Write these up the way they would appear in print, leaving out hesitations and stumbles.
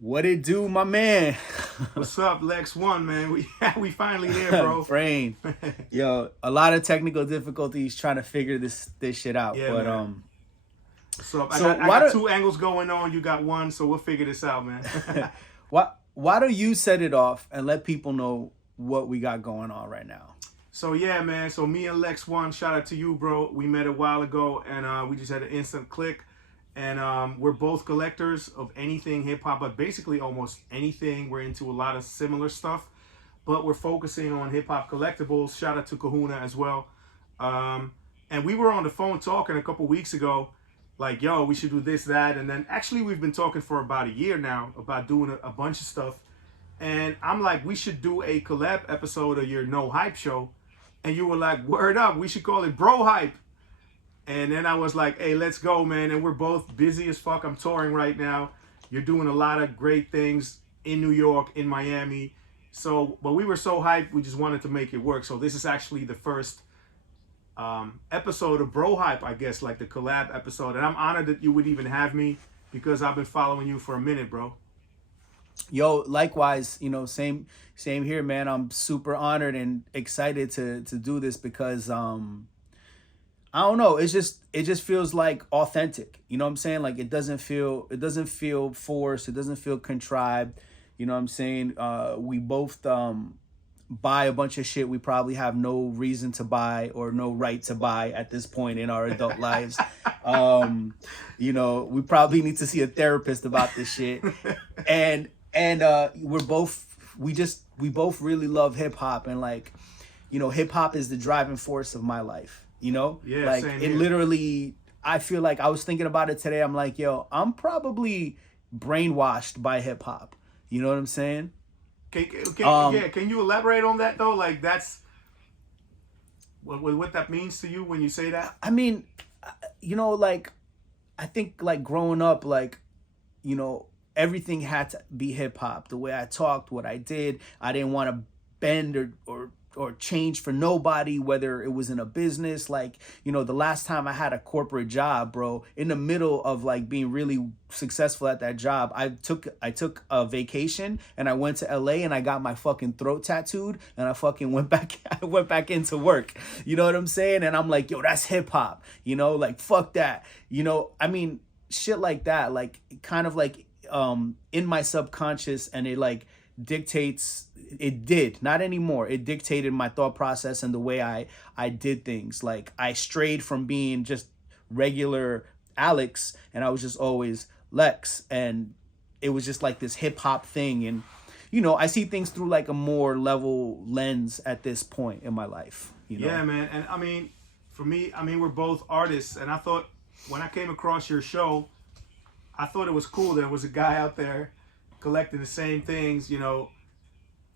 What it do, my man? What's up, Lex One, man? We finally there, bro. Brain. Yo, a lot of technical difficulties trying to figure this shit out. Yeah, But man. What's up? I so got I why got do two angles going on. You got one, so we'll figure this out, man. why don't you set it off and let people know what we got going on right now? So yeah, man. So me and Lex One, shout out to you, bro. We met a while ago, and we just had an instant click. And we're both collectors of anything hip hop, but basically almost anything. We're into a lot of similar stuff, but we're focusing on hip hop collectibles. Shout out to Kahuna as well. And we were on the phone talking a couple weeks ago, like, yo, we should do this, that. And then actually, we've been talking for about a year now about doing a bunch of stuff. And I'm like, we should do a collab episode of your No Hype show. And you were like, word up, we should call it Bro Hype. And then I was like, hey, let's go, man. And we're both busy as fuck. I'm touring right now. You're doing a lot of great things in New York, in Miami. So, but we were so hyped, we just wanted to make it work. So this is actually the first episode of Bro Hype, I guess, like the collab episode. And I'm honored that you would even have me because I've been following you for a minute, bro. Yo, likewise, same here, man. I'm super honored and excited to do this because I don't know. It just feels like authentic. You know what I'm saying? Like it doesn't feel forced. It doesn't feel contrived. You know what I'm saying? We both buy a bunch of shit we probably have no reason to buy or no right to buy at this point in our adult lives. We probably need to see a therapist about this shit. And we both really love hip hop, and like, hip hop is the driving force of my life. Yeah, Like same it here. literally, I feel like I was thinking about it today. I'm like, yo, I'm probably brainwashed by hip hop. You know what I'm saying? Yeah, Um, can you elaborate on that though? Like that's what that means to you when you say that? I mean, like I think like growing up, like, everything had to be hip hop. The way I talked, what I did, I didn't want to bend or change for nobody, whether it was in a business. Like, the last time I had a corporate job, bro, in the middle of like being really successful at that job, I took a vacation and I went to LA and I got my fucking throat tattooed and I fucking went back I went back into work. You know what I'm saying? And I'm like, yo, that's hip hop. Like fuck that. I mean, shit like that, like kind of like in my subconscious, and it like dictates, it did not anymore, it dictated my thought process and the way I did things. Like I strayed from being just regular Alex and I was just always Lex, and it was just like this hip hop thing. And I see things through like a more level lens at this point in my life. Yeah, man. And I mean, for me, I mean, we're both artists, and I thought when I came across your show, I thought it was cool. There was a guy out there collecting the same things,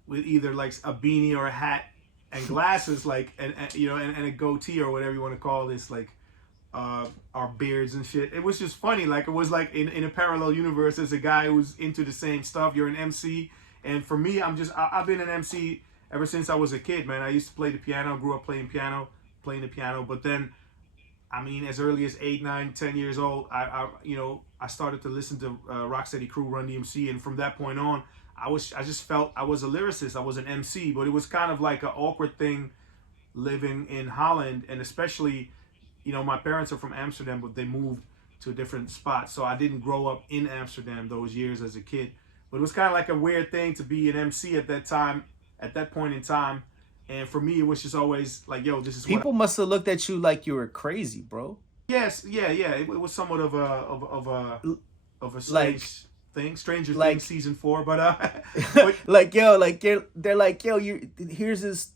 with either like a beanie or a hat and glasses, like and a goatee or whatever you want to call this, like our beards and shit. It was just funny. Like it was like in a parallel universe, there's a guy who's into the same stuff. You're an MC, and for me, I've been an MC ever since I was a kid, man. I used to play the piano. Grew up playing the piano, but then I mean, as early as 8, 9, 10 years old, I started to listen to Rocksteady Crew, Run DMC, and from that point on, I just felt I was a lyricist. I was an MC, but it was kind of like an awkward thing living in Holland, and especially, my parents are from Amsterdam, but they moved to a different spot, so I didn't grow up in Amsterdam those years as a kid. But it was kind of like a weird thing to be an MC at that time, at that point in time. And for me, it was just always like, yo, this is what. People must have looked at you like you were crazy, bro. Yes, yeah, yeah. It was somewhat of a Like strange thing, Stranger Things like season 4. But like yo, like they're like, yo, you here's this,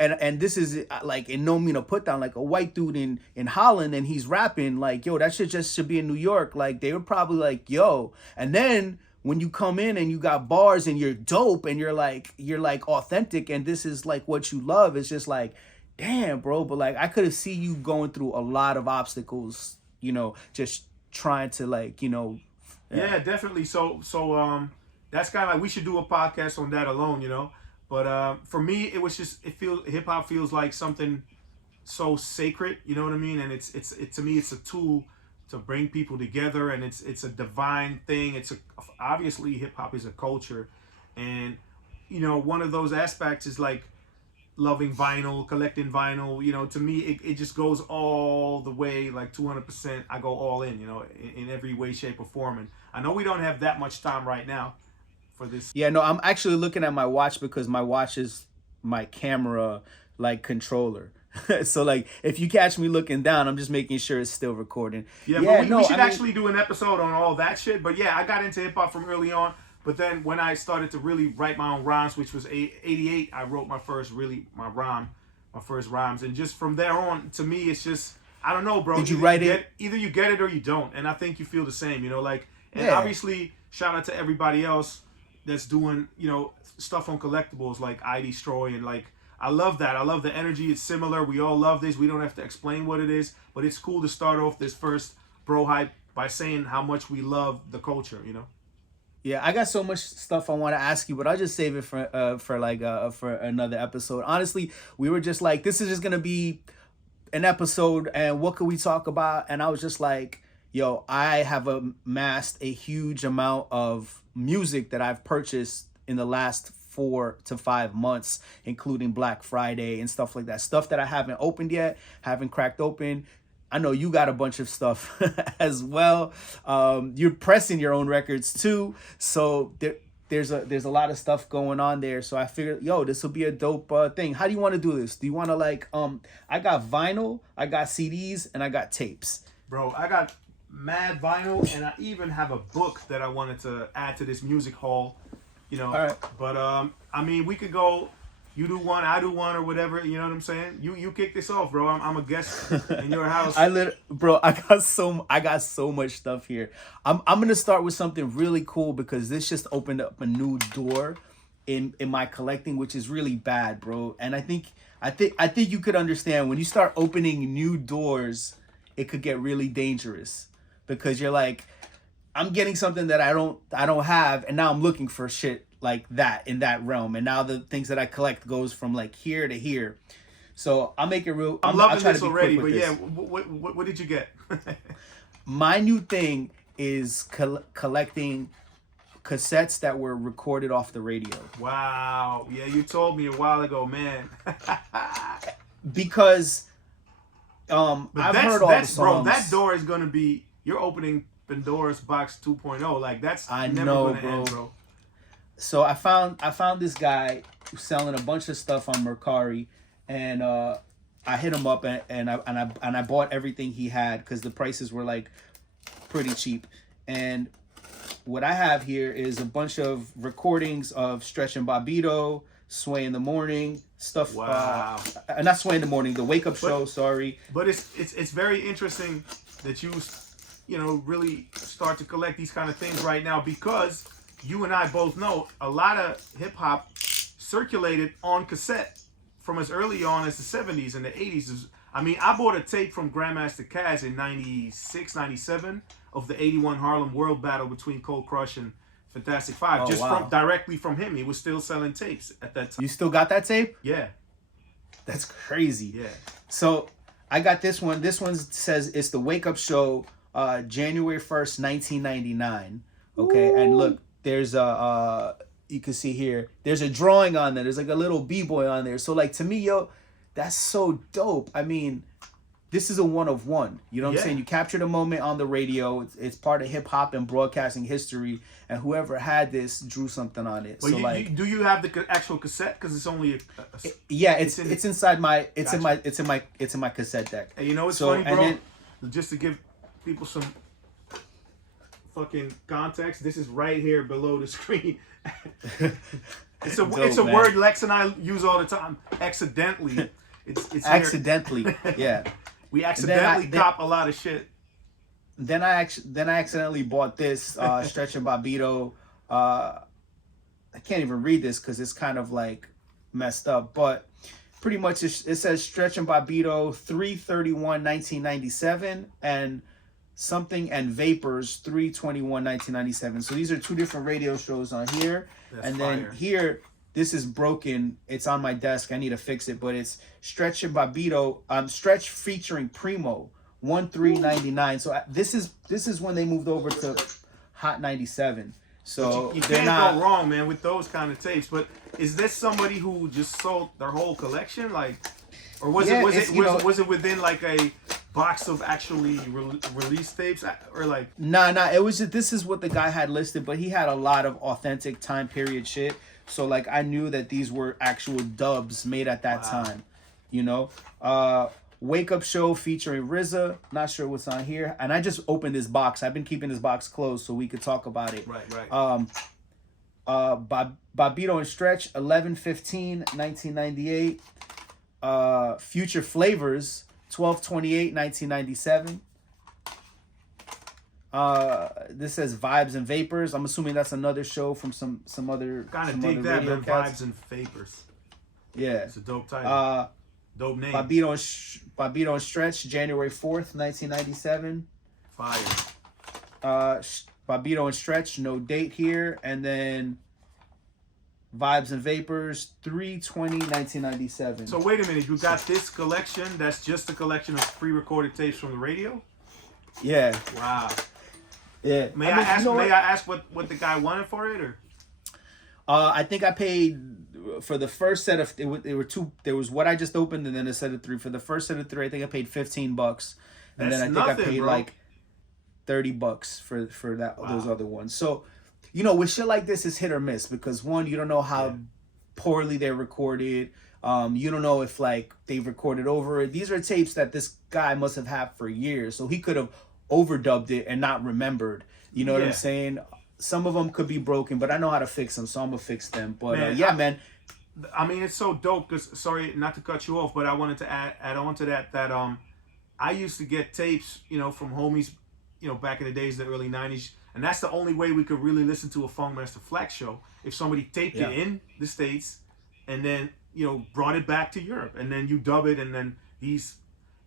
and this is like, in no mean to put down, like a white dude in Holland and he's rapping, like, yo, that shit just should be in New York. Like they were probably like, yo. And then when you come in and you got bars and you're dope and you're like authentic and this is like what you love, it's just like, damn, bro. But like I could have seen you going through a lot of obstacles, just trying to like, yeah. yeah, definitely. So that's kind of like we should do a podcast on that alone. But for me, it was just it feels hip hop feels like something so sacred. You know what I mean? And it's to me it's a tool to bring people together, and it's a divine thing. Obviously hip hop is a culture, and one of those aspects is like loving vinyl, collecting vinyl. To me, it just goes all the way, like 200%. I go all in, in every way, shape, or form. And I know we don't have that much time right now for this. Yeah, no, I'm actually looking at my watch because my watch is my camera like controller. So like if you catch me looking down, I'm just making sure it's still recording. Yeah, Yeah, but we no, should I mean, actually do an episode on all that shit. But yeah, I got into hip hop from early on. But then when I started to really write my own rhymes, which was 88, I wrote my first rhymes. And just from there on, to me, it's just, I don't know, bro. Did you write it? Either you get it or you don't. And I think you feel the same, and Yeah. obviously, shout out to everybody else that's doing, stuff on collectibles like I Destroy, and like, I love that. I love the energy. It's similar. We all love this. We don't have to explain what it is, but it's cool to start off this first bro hype by saying how much we love the culture, Yeah, I got so much stuff I want to ask you, but I'll just save it for another episode. Honestly, we were just like, this is just gonna be an episode, and what could we talk about? And I was just like, yo, I have amassed a huge amount of music that I've purchased in the last 4 to 5 months, including Black Friday and stuff like that. Stuff that I haven't opened yet, haven't cracked open. I know you got a bunch of stuff as well. You're pressing your own records too, so there's a lot of stuff going on there. So I figured, yo, this will be a dope thing. How do you want to do this? Do you want to like I got vinyl, I got CDs, and I got tapes. Bro, I got mad vinyl, and I even have a book that I wanted to add to this music haul. All right. But I mean, we could go. You do one, I do one, or whatever. You know what I'm saying? You kick this off, bro. I'm a guest in your house. Bro, I got so much stuff here. I'm gonna start with something really cool because this just opened up a new door in my collecting, which is really bad, bro. And I think you could understand when you start opening new doors, it could get really dangerous because you're like, I'm getting something that I don't have, and now I'm looking for shit like that in that realm, and now the things that I collect goes from like here to here. So I'll make it real. I'm loving this already, but yeah, what did you get? My new thing is collecting cassettes that were recorded off the radio. Wow, yeah, you told me a while ago, man. Because I've heard all the songs. Bro, that door is gonna be, you're opening Pandora's Box 2.0. Like that's never gonna end, bro. So I found this guy selling a bunch of stuff on Mercari, and I hit him up and I bought everything he had because the prices were like pretty cheap. And what I have here is a bunch of recordings of Stretch and Bobbito, Sway in the Morning, stuff. Wow. Not Sway in the Morning, the Wake Up Show. Sorry. But it's very interesting that you really start to collect these kind of things right now, because you and I both know a lot of hip hop circulated on cassette from as early on as the 70s and the 80s. I mean, I bought a tape from Grandmaster Caz in 96, 97 of the 81 Harlem World Battle between Cold Crush and Fantastic Five. Directly from him. He was still selling tapes at that time. You still got that tape? Yeah. That's crazy. Yeah. So I got this one. This one says it's the Wake Up Show, January 1st, 1999. Okay. Ooh. And look, there's you can see here, there's a drawing on there. There's like a little B-boy on there. So like, to me, yo, that's so dope. I mean, this is a one of one. You know what I'm saying? You captured a moment on the radio. It's part of hip hop and broadcasting history. And whoever had this drew something on it. But so do you have the actual cassette? Because it's only it's inside my it's in my cassette deck. And you know what's funny, bro? Just to give people some fucking context, this is right here below the screen. It's a word Lex and I use all the time. Accidentally. It's accidentally. Yeah. We accidentally cop a lot of shit. Then I accidentally bought this Stretch and Bobbito. I can't even read this because it's kind of like messed up, but pretty much it says Stretch and Bobbito 3/31/1997 and something and Vapors 3/21/1997. So these are two different radio shows on here. That's fire. Then here, this is broken. It's on my desk. I need to fix it, but it's Stretch and Bobbito. Stretch featuring Primo 13.99. So this is when they moved over to Hot 97. But So you they're can't not. go wrong, man, with those kind of tapes. But is this somebody who just sold their whole collection, like, or was Yeah, it was it's, it you was, know, was it within like a box of actually release tapes, or like? nah. It was just, this is what the guy had listed, but he had a lot of authentic time period shit. So like I knew that these were actual dubs made at that Wow. time, you know. Wake Up Show featuring RZA. Not sure what's on here, and I just opened this box. I've been keeping this box closed so we could talk about it. Right. Bobito and Stretch 11/15/1998. Future Flavors 12/28/1997. This says Vibes and Vapors. I'm assuming that's another show from some other Kind of some dig other that, radio man. cats. Vibes and Vapors. Yeah. It's a dope title. Dope name. Bobito and Stretch January 4th, 1997. Fire. Bobito and Stretch, no date here, and then Vibes and Vapors 3/20/1997. So wait a minute, you got this collection that's just a collection of pre-recorded tapes from the radio? Yeah. Wow. Yeah. May I ask what the guy wanted for it, or? I think I paid for the first set of there were two. There was what I just opened, and then a set of three. For the first set of three, I think I paid $15, and That's then I think nothing, I paid bro. like $30 for that those other ones. So, you know, with shit like this, it's hit or miss because one, you don't know how poorly they're recorded. You don't know if like they've recorded over it. These are tapes that this guy must have had for years, so he could have overdubbed it and not remembered. You know what I'm saying? Some of them could be broken, but I know how to fix them, so I'm gonna fix them. But man. I mean, it's so dope because, sorry, not to cut you off, but I wanted to add on to that I used to get tapes, you know, from homies, you know, back in the days, the early 90s. And that's the only way we could really listen to a Funkmaster Flex show. If somebody taped it in the States and then, you know, brought it back to Europe. And then you dub it, and then these,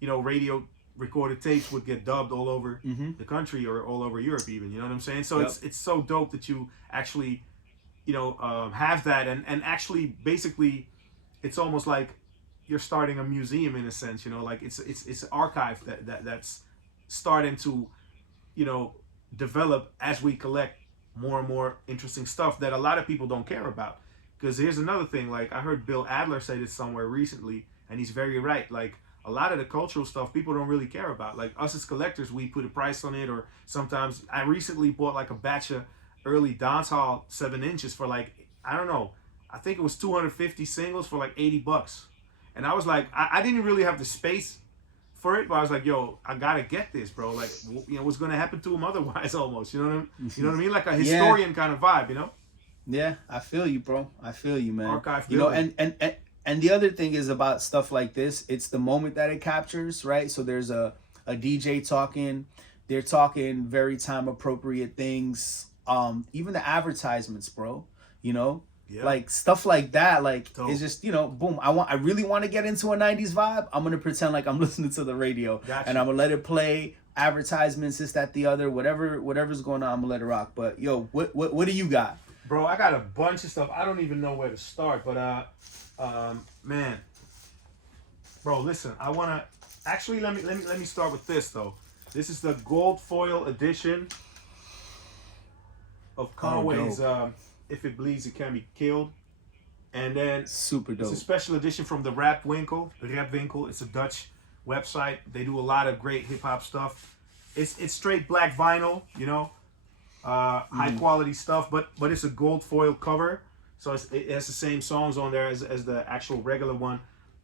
you know, radio recorded tapes would get dubbed all over the country or all over Europe even. You know what I'm saying? So it's so dope that you actually, you know, have that. And actually, basically, it's almost like you're starting a museum in a sense, you know, like it's an archive that's starting to, you know, develop as we collect more and more interesting stuff that a lot of people don't care about. Because here's another thing, like I heard Bill Adler say this somewhere recently, and he's very right. Like a lot of the cultural stuff people don't really care about. Like us as collectors, we put a price on it, or sometimes I recently bought like a batch of early dancehall 7 inches for like, I don't know, I think it was 250 singles for like $80. And I was like, I didn't really have the space for it, but I was like, yo, I gotta get this, bro. Like, you know, what's gonna happen to him otherwise? Almost, you know what I mean? Like a historian kind of vibe, you know? Yeah, I feel you, bro. I feel you, man. Archive you know, building. and the other thing is about stuff like this, it's the moment that it captures, right? So there's a DJ talking, they're talking very time appropriate things. Even the advertisements, bro. You know? Yeah. Like stuff like that, like Dope. it's just, you know, boom. I really want to get into a 90s vibe. I'm gonna pretend like I'm listening to the radio. Gotcha. And I'm gonna let it play, advertisements, this, that, the other, whatever's going on, I'm gonna let it rock. But yo, what do you got? Bro, I got a bunch of stuff. I don't even know where to start, but man, bro, listen. I wanna actually let me start with this though. This is the gold foil edition of Conway's "If It Bleeds, It Can Be Killed," and then Super dope. it's a special edition from the Rap Winkel. The Rap Winkel. It's a Dutch website. They do a lot of great hip hop stuff. It's straight black vinyl, you know. High quality stuff, but it's a gold foil cover, so it has the same songs on there as the actual regular one,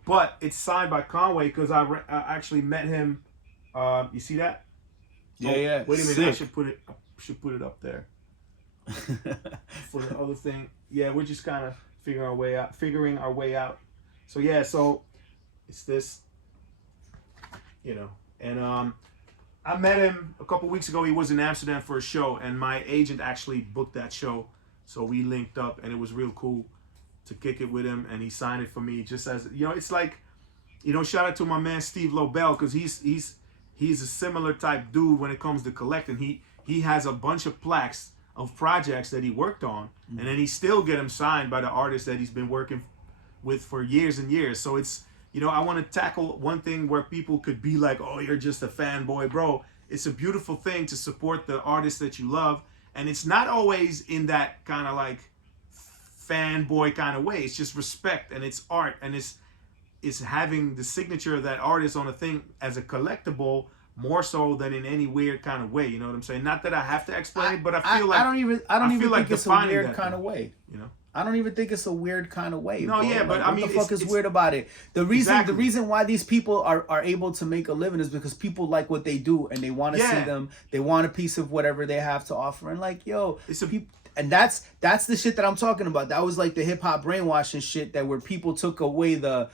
but it's signed by Conway because I actually met him. You see that? Yeah. Wait a minute, I Sick. should put it up there for the other thing. Yeah, we're just kind of figuring our way out. So yeah, so it's this, you know, and I met him a couple weeks ago. He was in Amsterdam for a show, and my agent actually booked that show. So we linked up, and it was real cool to kick it with him, and he signed it for me just as, you know, it's like, you know, shout out to my man Steve Lobel, because he's a similar type dude when it comes to collecting. He has a bunch of plaques of projects that he worked on, and then he still get them signed by the artists that he's been working with for years and years. So it's, you know, I want to tackle one thing where people could be like, oh, you're just a fanboy, bro. It's a beautiful thing to support the artists that you love. And it's not always in that kind of like fanboy kind of way. It's just respect, and it's art, and it's having the signature of that artist on a thing as a collectible, more so than in any weird kind of way. You know what I'm saying? Not that I have to explain it, but I feel like I don't even feel like think it's a defining weird that, kind though. of way. You know? I don't even think it's a weird kind of way. No, bro. yeah, but like, I mean, what the fuck is it's weird about it? The reason exactly. why these people are able to make a living is because people like what they do, and they want to see Yeah. them. They want a piece of whatever they have to offer, and like, yo, It's a people, and that's the shit that I'm talking about. That was like the hip hop brainwashing shit, that where people took away the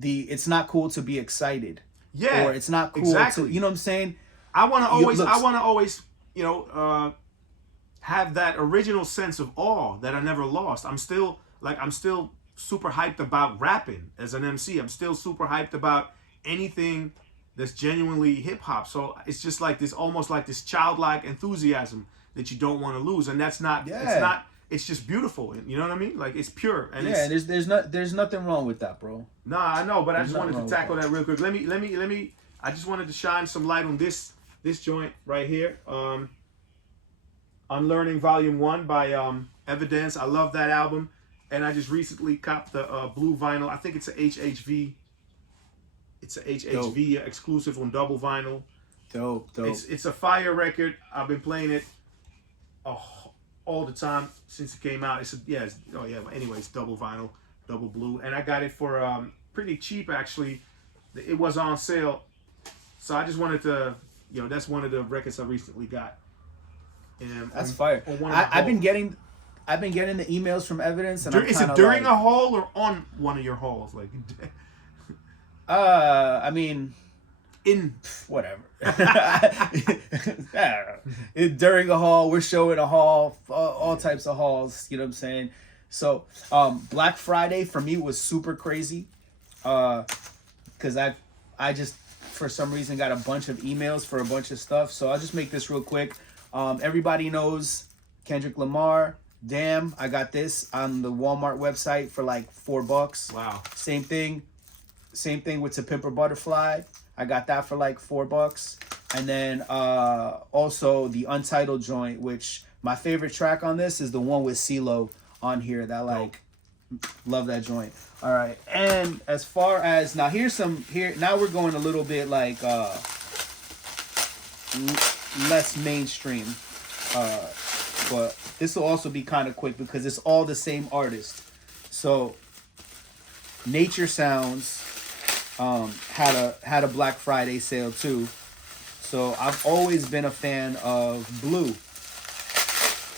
it's not cool to be excited, yeah, or it's not cool exactly. to, you know what I'm saying? I want to always, look, I want to always, you know, have that original sense of awe that I never lost. I'm still super hyped about rapping as an MC. I'm still super hyped about anything that's genuinely hip hop. So it's just like this, almost like this childlike enthusiasm that you don't want to lose. And that's not, Yeah. it's just beautiful. You know what I mean? Like, it's pure. And Yeah, it's, there's nothing wrong with that, bro. nah, I know, but I There's just nothing wanted wrong to with tackle that real quick. Let me. I just wanted to shine some light on this joint right here. Unlearning Volume 1 by Evidence. I love that album, and I just recently copped the blue vinyl. I think it's a HHV. It's a HHV exclusive on double vinyl. Dope. It's a fire record. I've been playing it all the time since it came out. Anyway, it's double vinyl, double blue, and I got it for pretty cheap actually. It was on sale, so I just wanted to, you know, that's one of the records I recently got. And That's fire. I've been getting the emails from Evidence, and is it during a haul or on one of your hauls? Like, I mean, in whatever. During a haul, we're showing a haul, all types of hauls. You know what I'm saying? So, Black Friday for me was super crazy, because I just for some reason got a bunch of emails for a bunch of stuff. So I'll just make this real quick. Everybody knows Kendrick Lamar. Damn, I got this on the Walmart website for like $4. Wow. Same thing with To Pimp a Butterfly. I got that for like $4. And then also the Untitled joint, which my favorite track on this is the one with CeeLo on here. That like, love that joint. All right, and as far as now, now we're going a little bit like less mainstream, but this will also be kind of quick because it's all the same artist. So Nature Sounds had a Black Friday sale too. So I've always been a fan of Blue.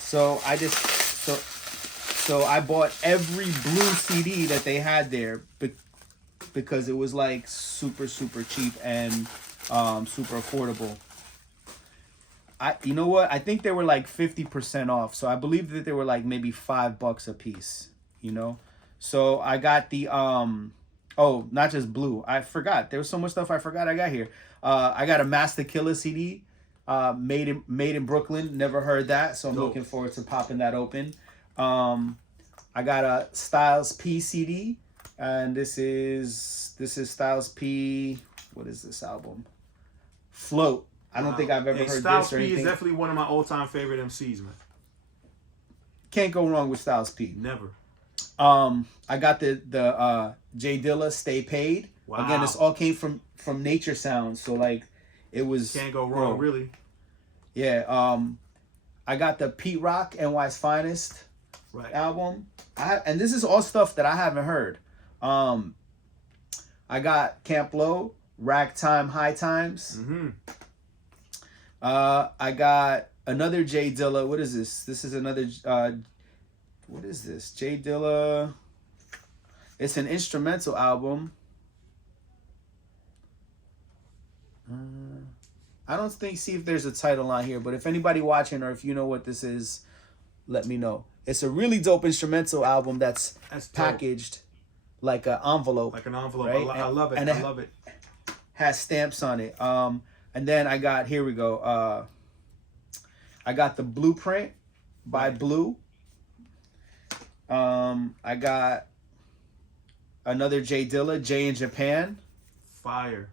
So I bought every Blue CD that they had there because it was like super cheap and super affordable. You know what? I think they were like 50% off. So I believe that they were like maybe $5 a piece, you know? So I got the not just Blue. I forgot. There was so much stuff I forgot I got here. I got a Master Killer CD, made in Brooklyn. Never heard that, so I'm looking forward to popping that open. I got a Styles P CD, and this is Styles P. What is this album? Float. I don't think I've ever heard Styles this or P anything. is definitely one of my all-time favorite MCs, man. Can't go wrong with Styles P. Never. I got the Jay Dilla Stay Paid. Wow. Again, this all came from Nature Sounds, so like it was Can't go wrong, really. Yeah. I got the Pete Rock NY's Finest album. And this is all stuff that I haven't heard. I got Camp Low, Ragtime High Times. Mm-hmm. I got another Jay Dilla. What is this? This is another. What is this? Jay Dilla. It's an instrumental album. I don't see if there's a title on here, but if anybody watching or if you know what this is, let me know. It's a really dope instrumental album that's packaged like an envelope. Like an envelope. Right? I love it. And I love it. Has stamps on it. And then I got, here we go. I got the Blueprint by Blue. I got Another Jay Dilla, Jay in Japan. Fire.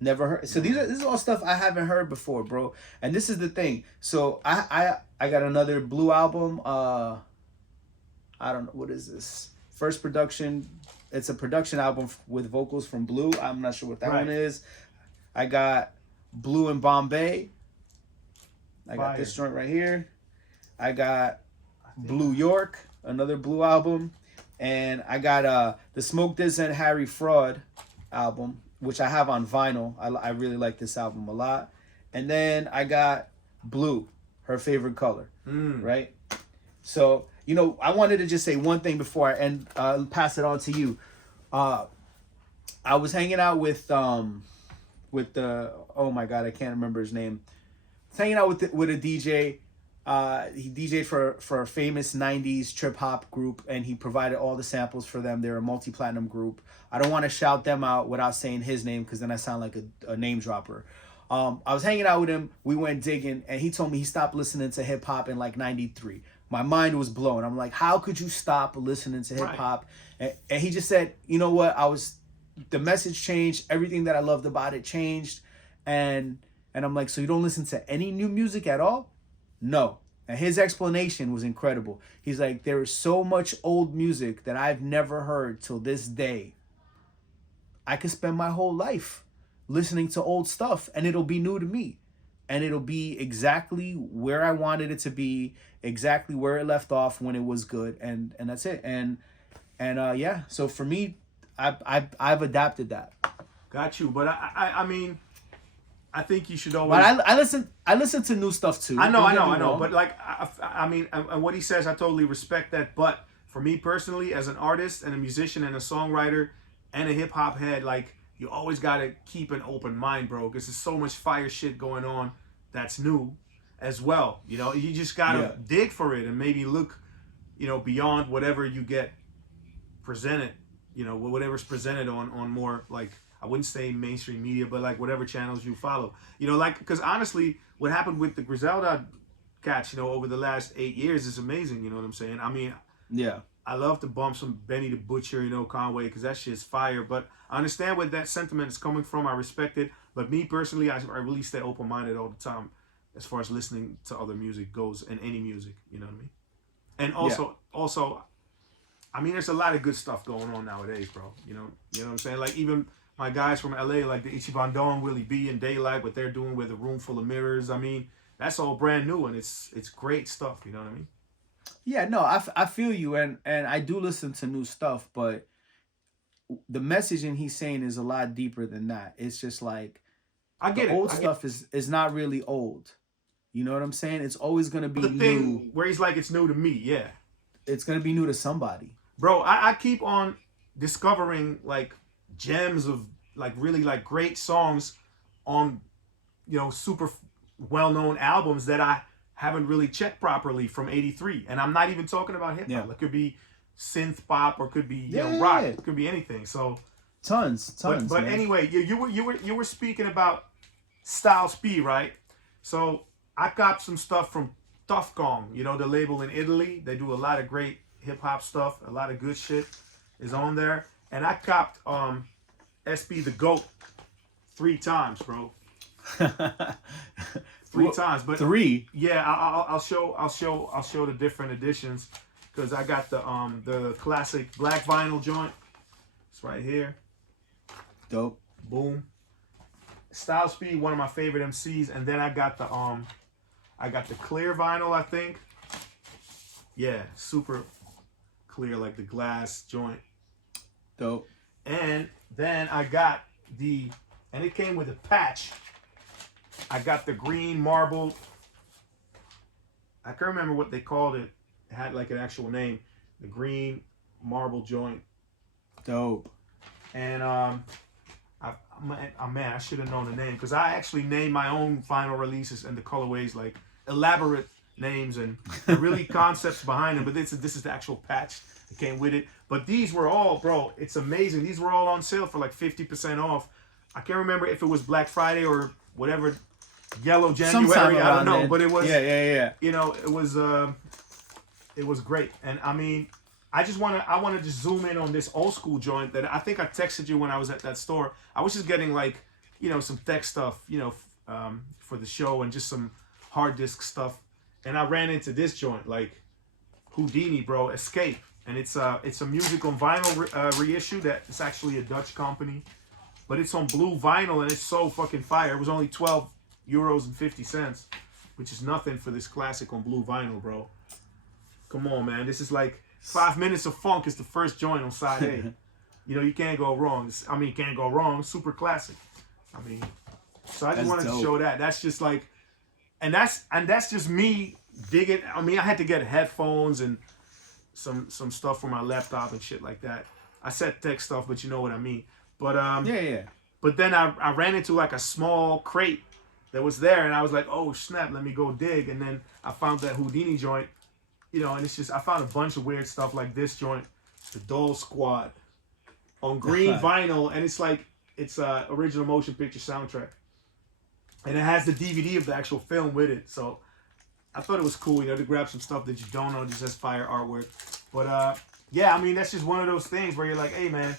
Never heard. So these are this is all stuff I haven't heard before, bro. And this is the thing. So I got another Blue album. I don't know what is this. First production. It's a production album with vocals from Blue. I'm not sure what that one is. I got Blue in Bombay. I got this joint right here. I got Blue York, another Blue album, and I got the Smoke Dizza and Harry Fraud album, which I have on vinyl. I really like this album a lot. And then I got Blue, her favorite color, right? So, you know, I wanted to just say one thing before I end, pass it on to you. I was hanging out with the, oh my God, I can't remember his name. I was hanging out with a DJ. He DJed for a famous 90s trip hop group, and he provided all the samples for them. They're a multi-platinum group. I don't want to shout them out without saying his name, because then I sound like a name dropper. I was hanging out with him. We went digging, and he told me he stopped listening to hip hop in like 93. My mind was blown. I'm like, how could you stop listening to hip hop? Right. And he just said, you know what? The message changed. Everything that I loved about it changed. And I'm like, so you don't listen to any new music at all? No. And his explanation was incredible. He's like, there is so much old music that I've never heard till this day. I could spend my whole life listening to old stuff, and it'll be new to me. And it'll be exactly where I wanted it to be, exactly where it left off when it was good, and that's it. And yeah, so for me, I've adapted that. Got you, but I mean, I think you should always. But I listen to new stuff too. I know. But like, I mean, and what he says, I totally respect that. But for me personally, as an artist and a musician and a songwriter and a hip hop head, like, you always gotta keep an open mind, bro, because there's so much fire shit going on that's new as well. You know, you just gotta dig for it and maybe look, you know, beyond whatever you get presented. You know, whatever's presented on more, like, I wouldn't say mainstream media, but like whatever channels you follow. You know, like, because honestly, what happened with the Griselda cats, you know, over the last 8 years is amazing. You know what I'm saying? I mean, yeah, I love to bump some Benny the Butcher, you know, Conway, because that shit's fire. But I understand where that sentiment is coming from. I respect it. But me personally, I really stay open-minded all the time as far as listening to other music goes, and any music, you know what I mean? And also, I mean, there's a lot of good stuff going on nowadays, bro. You know what I'm saying? Like, even my guys from LA, like the Ichiban Don, Willie B, and Daylight, what they're doing with A Room Full of Mirrors. I mean, that's all brand new, and it's great stuff. You know what I mean? Yeah, no, I feel you, and I do listen to new stuff, but the messaging he's saying is a lot deeper than that. It's just like, I get the old stuff is not really old. You know what I'm saying? It's always gonna be the new. Thing where he's like, it's new to me. Yeah, it's gonna be new to somebody. Bro, I keep on discovering like gems of like really like great songs on, you know, super well-known albums that I haven't really checked properly from '83, and I'm not even talking about hip hop. Yeah. It could be synth pop, or it could be you know, rock. It could be anything. So tons. But anyway, you were speaking about Styles P, right? So I got some stuff from Tough Gong, you know, the label in Italy. They do a lot of great hip hop stuff. A lot of good shit is on there. And I copped SB the GOAT 3 times, bro. 3 times, but 3. Yeah, I'll show the different editions, because I got the classic black vinyl joint. It's right here. Dope. Boom. Styles P, one of my favorite MCs, and then I got the clear vinyl, I think. Yeah, super clear, like the glass joint. Dope. And then I got and it came with a patch. I got the green marble. I can't remember what they called it. It had like an actual name. The green marble joint. Dope. And man, I should have known the name, because I actually named my own final releases and the colorways, like elaborate names and really concepts behind them. But this is the actual patch that came with it. But these were all, bro, it's amazing. These were all on sale for like 50% off. I can't remember if it was Black Friday or whatever, Yellow January. I don't know, then. But it was. Yeah. You know, it was great. And I mean, I want to just zoom in on this old school joint that I think I texted you when I was at that store. I was just getting like, some tech stuff, for the show and just some hard disk stuff. And I ran into this joint, like Houdini, bro, Escape. And it's a music on vinyl reissue that it's actually a Dutch company. But it's on blue vinyl and it's so fucking fire. It was only 12 euros and 50 cents, which is nothing for this classic on blue vinyl, bro. Come on, man. This is like 5 Minutes of Funk is the first joint on side A. You can't go wrong. You can't go wrong. Super classic. So I just wanted to show that. That's just like, and that's just me digging. I had to get headphones and some stuff for my laptop and shit like that. I said tech stuff, but you know what I mean. But yeah. But then I ran into like a small crate that was there, and I was like, oh snap, let me go dig. And then I found that Houdini joint, and it's just, I found a bunch of weird stuff like this joint, the Doll Squad, on green vinyl, and it's like, it's a original motion picture soundtrack. And it has the DVD of the actual film with it. So I thought it was cool, to grab some stuff that you don't know just has fire artwork. But yeah, that's just one of those things where you're like, hey man,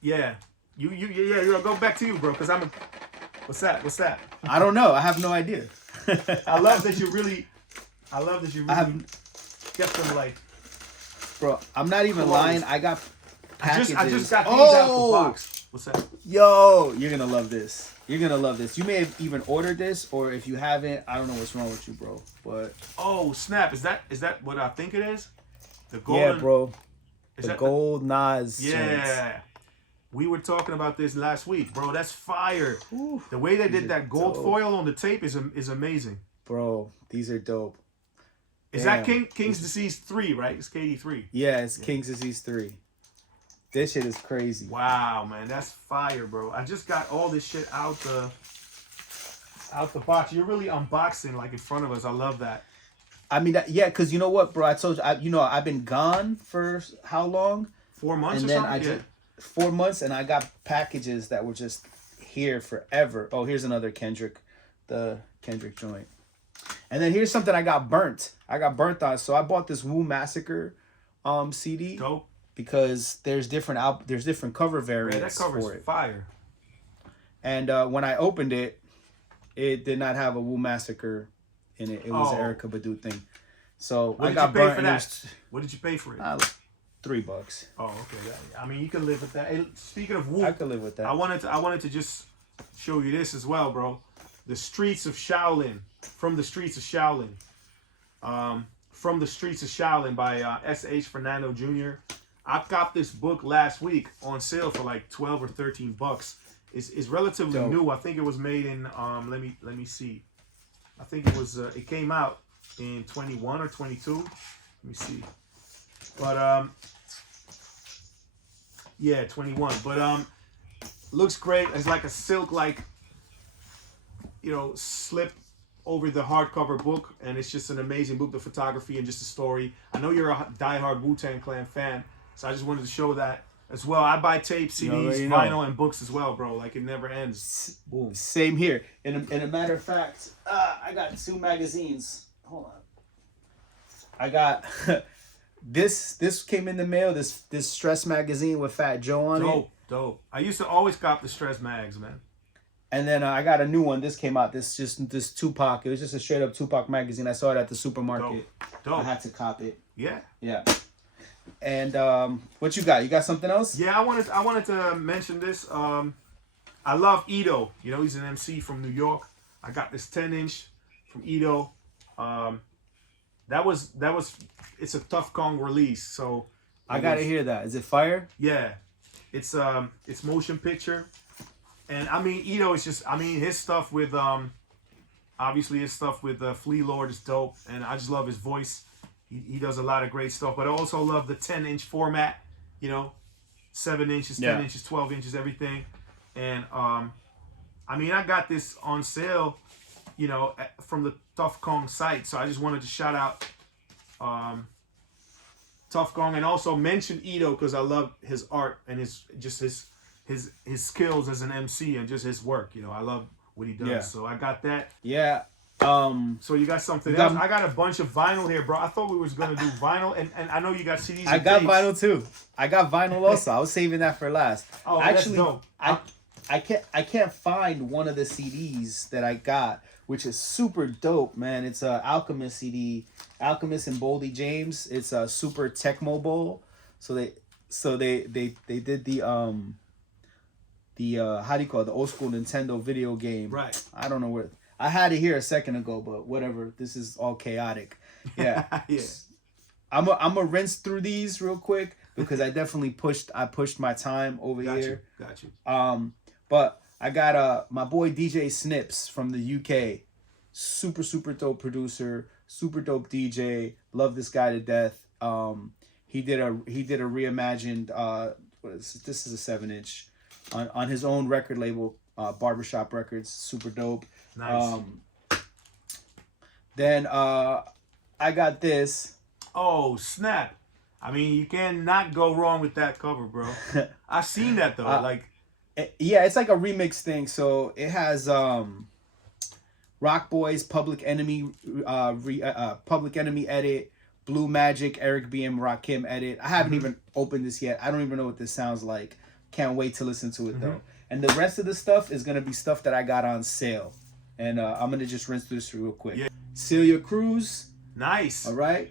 yeah, you go back to you, bro, because what's that? I don't know. I have no idea. I love that you really kept them like. Bro, I'm not even lying. I got packages. I just got these out the box. What's that? Yo, you're gonna love this. You're gonna love this. You may have even ordered this, or if you haven't, I don't know what's wrong with you, bro. But oh snap! Is that what I think it is? The golden. Yeah, bro. The gold Nas. Yeah. Joints. We were talking about this last week, bro. That's fire. Ooh, the way they did that gold dope. foil on the tape is amazing. Bro, these are dope. Is that King's Disease 3, right? It's KD3. Yeah, it's King's Disease 3. This shit is crazy. Wow, man. That's fire, bro. I just got all this shit out the box. You're really unboxing like in front of us. I love that. Yeah, because you know what, bro? I told you, I've been gone for how long? 4 months and or then something? 4 months, and I got packages that were just here forever. Oh, here's another the Kendrick joint. And then here's something I got burnt. On. So I bought this Wu Massacre CD. Dope. Because there's different cover variants that cover's for it. Fire. And when I opened it, it did not have a Wu Massacre in it. It was an Erykah Badu thing. So I got burnt. What did you pay for it? $3. Oh, okay. You can live with that. Hey, speaking of Wu, I could live with that. I wanted to just show you this as well, bro. The Streets of Shaolin. From the Streets of Shaolin. From the Streets of Shaolin by S.H. Fernando Jr. I copped this book last week on sale for like $12 or $13. It's relatively new. I think it was made in let me see. I think it was it came out in 21 or 22. Let me see. But yeah, 21. But looks great. It's like a silk slip over the hardcover book, and it's just an amazing book. The photography and just the story. I know you're a diehard Wu-Tang Clan fan, so I just wanted to show that as well. I buy tapes, CDs, vinyl, and books as well, bro. Like, it never ends. Boom. Same here. In a matter of fact, I got 2 magazines. Hold on. I got this came in the mail. This Stress magazine with Fat Joe on it. Dope. I used to always cop the Stress mags, man. And then I got a new one. This came out. This Tupac. It was just a straight up Tupac magazine. I saw it at the supermarket. Dope. I had to cop it. Yeah. And what you got? You got something else? Yeah, I wanted to mention this. I love Ito. He's an MC from New York. I got this 10-inch from Ito. It's a Tough Kong release. So I gotta hear that. Is it fire? Yeah, it's motion picture. And Ito is just, his stuff with, obviously his stuff with Flea Lord is dope. And I just love his voice. He does a lot of great stuff. But I also love the 10-inch format, 7 inches, 10 inches, 12 inches, everything. And, I got this on sale, from the Tough Kong site. So I just wanted to shout out Tough Kong and also mention Ito because I love his art and his skills as an MC and just his work. I love what he does. Yeah. So I got that. Yeah. So you got something You else? got, I got a bunch of vinyl here, bro. I thought we was gonna do vinyl, and I know you got CDs. I And got tapes. vinyl too. I got vinyl also. I was saving that for last. Oh, Actually, that's dope. I can't find one of the CDs that I got, which is super dope, man. It's a Alchemist CD, Alchemist and Boldy James. It's a Super Tecmo Bowl. So they did the how do you call it, the old school Nintendo video game. Right. I don't know where I had it here a second ago, but whatever. This is all chaotic. Yeah. Yeah. I'm a rinse through these real quick because I definitely pushed my time over here. Got you. But I got my boy DJ Snips from the UK. Super dope producer, super dope DJ. Love this guy to death. He did a reimagined this is a 7-inch on his own record label, Barbershop Records. Super dope. Nice. Then I got this. Oh snap! I mean, you cannot go wrong with that cover, bro. I've seen that though. Yeah, it's like a remix thing. So it has Rock Boys, Public Enemy, Public Enemy edit, Blue Magic, Eric B and Rakim edit. I haven't even opened this yet. I don't even know what this sounds like. Can't wait to listen to it though. And the rest of the stuff is gonna be stuff that I got on sale, and I'm gonna just rinse through this real quick. Yeah. Celia Cruz. Nice. All right.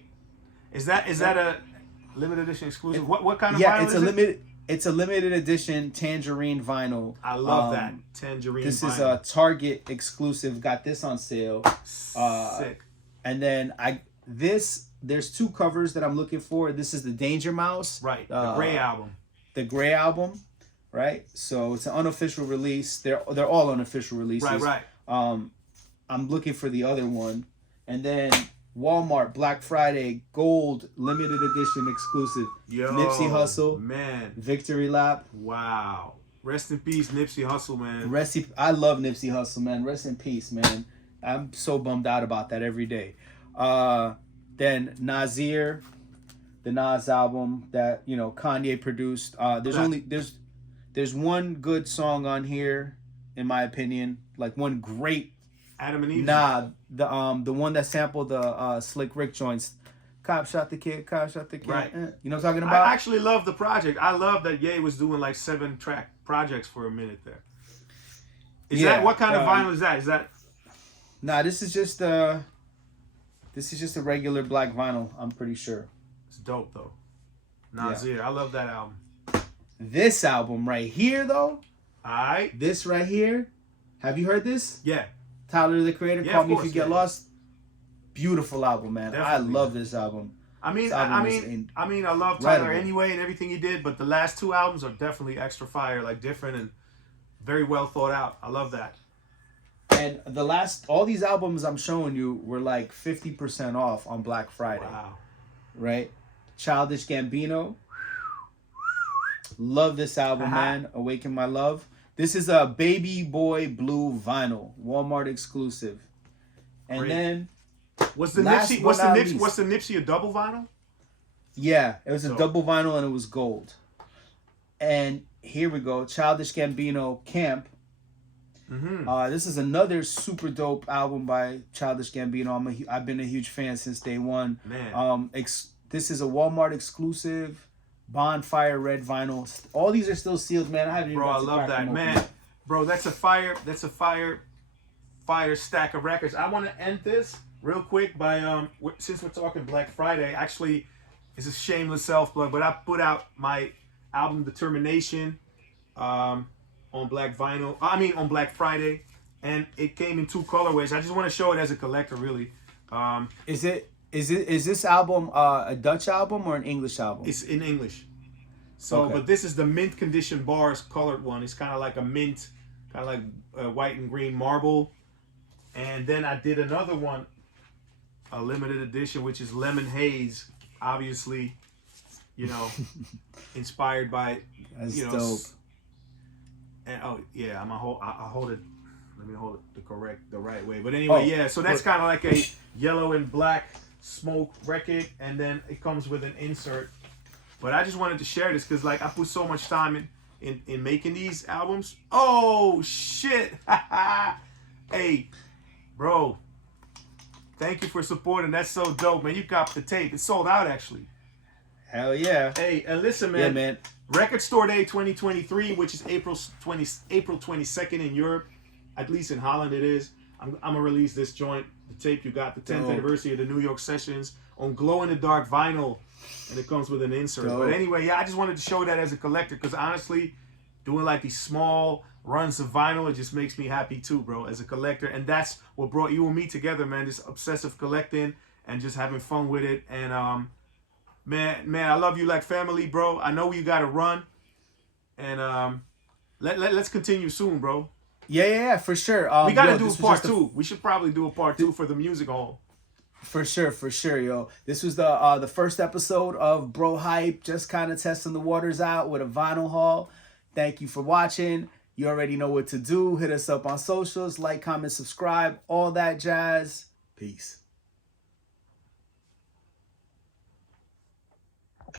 Is that a limited edition exclusive? What kind of Yeah, vinyl it's is a it? limited. It's a limited edition tangerine vinyl. I love that tangerine. This vinyl. is a Target exclusive. Got this on sale. Sick. And then there's two covers that I'm looking for. This is the Danger Mouse. Right. The Gray album. The Gray album. Right. So it's an unofficial release. They're all unofficial releases. Right. I'm looking for the other one. And then Walmart Black Friday Gold Limited Edition exclusive. Yo, Nipsey Hussle. Man. Victory Lap. Wow. Rest in peace, Nipsey Hussle, man. I love Nipsey Hussle, man. Rest in peace, man. I'm so bummed out about that every day. Then Nasir, the Nas album that Kanye produced. There's one good song on here, in my opinion. Like one great. Adam and Eve. Nah, the one that sampled the Slick Rick joints. Cop shot the kid. Right. You know what I'm talking about? I actually love the project. I love that Ye was doing like 7-track projects for a minute there. That what kind of vinyl is that? Is that? Nah, this is just a regular black vinyl. I'm pretty sure. It's dope though. Nasir, yeah. I love that album. This album right here, though. Alright. This right here. Have you heard this? Yeah. Tyler the Creator, yeah, Call Me If You Get Lost. Beautiful album, man. Definitely. I love this album. I mean, I love Tyler anyway and everything he did, but the last two albums are definitely extra fire, like different and very well thought out. I love that. And all these albums I'm showing you were like 50% off on Black Friday. Wow. Right? Childish Gambino. Love this album, man. Awaken My Love. This is a Baby Boy Blue vinyl, Walmart exclusive. And Great. Then what's the Nipsey a double vinyl? Yeah, it was a double vinyl and it was gold. And here we go, Childish Gambino, Camp. This is another super dope album by Childish Gambino. I've been a huge fan since day one. Man. This is a Walmart exclusive. Bonfire red vinyl. All these are still sealed, man. I haven't even. Bro, I love that, man. Bro, that's a fire stack of records. I want to end this real quick by since we're talking Black Friday. Actually, it's a shameless self plug, but I put out my album Determination on Black Friday, and it came in 2 colorways. I just want to show it as a collector, really. Is this album a Dutch album or an English album? It's in English. So, okay. But this is the mint condition bars colored one. It's kind of like a mint, kind of like white and green marble. And then I did another one, a limited edition, which is Lemon Haze. Obviously, inspired by, That's dope. And I'll hold it. Let me hold it the right way. But anyway, yeah. So that's kind of like a yellow and black smoke record, and then it comes with an insert. But I just wanted to share this because I put so much time in making these albums. Oh shit. Hey, bro, Thank you for supporting. That's so dope, man. You got the tape. It's sold out, actually. Hell yeah. Hey, and listen, man. Yeah, man. Record Store Day 2023, which is April 22nd in Europe. At least in Holland it is. I'm going to release this joint, the tape you got, the 10th anniversary of the New York Sessions on glow-in-the-dark vinyl. And it comes with an insert. Dope. But anyway, yeah, I just wanted to show that as a collector because honestly, doing like these small runs of vinyl, it just makes me happy too, bro, as a collector. And that's what brought you and me together, man, this obsessive collecting and just having fun with it. And man, I love you like family, bro. I know you got to run. And let's continue soon, bro. Yeah, for sure. We got to do a part 2. We should probably do a part 2 for the music hall. For sure, yo. This was the first episode of Bro Hype, just kind of testing the waters out with a vinyl haul. Thank you for watching. You already know what to do. Hit us up on socials, like, comment, subscribe, all that jazz. Peace.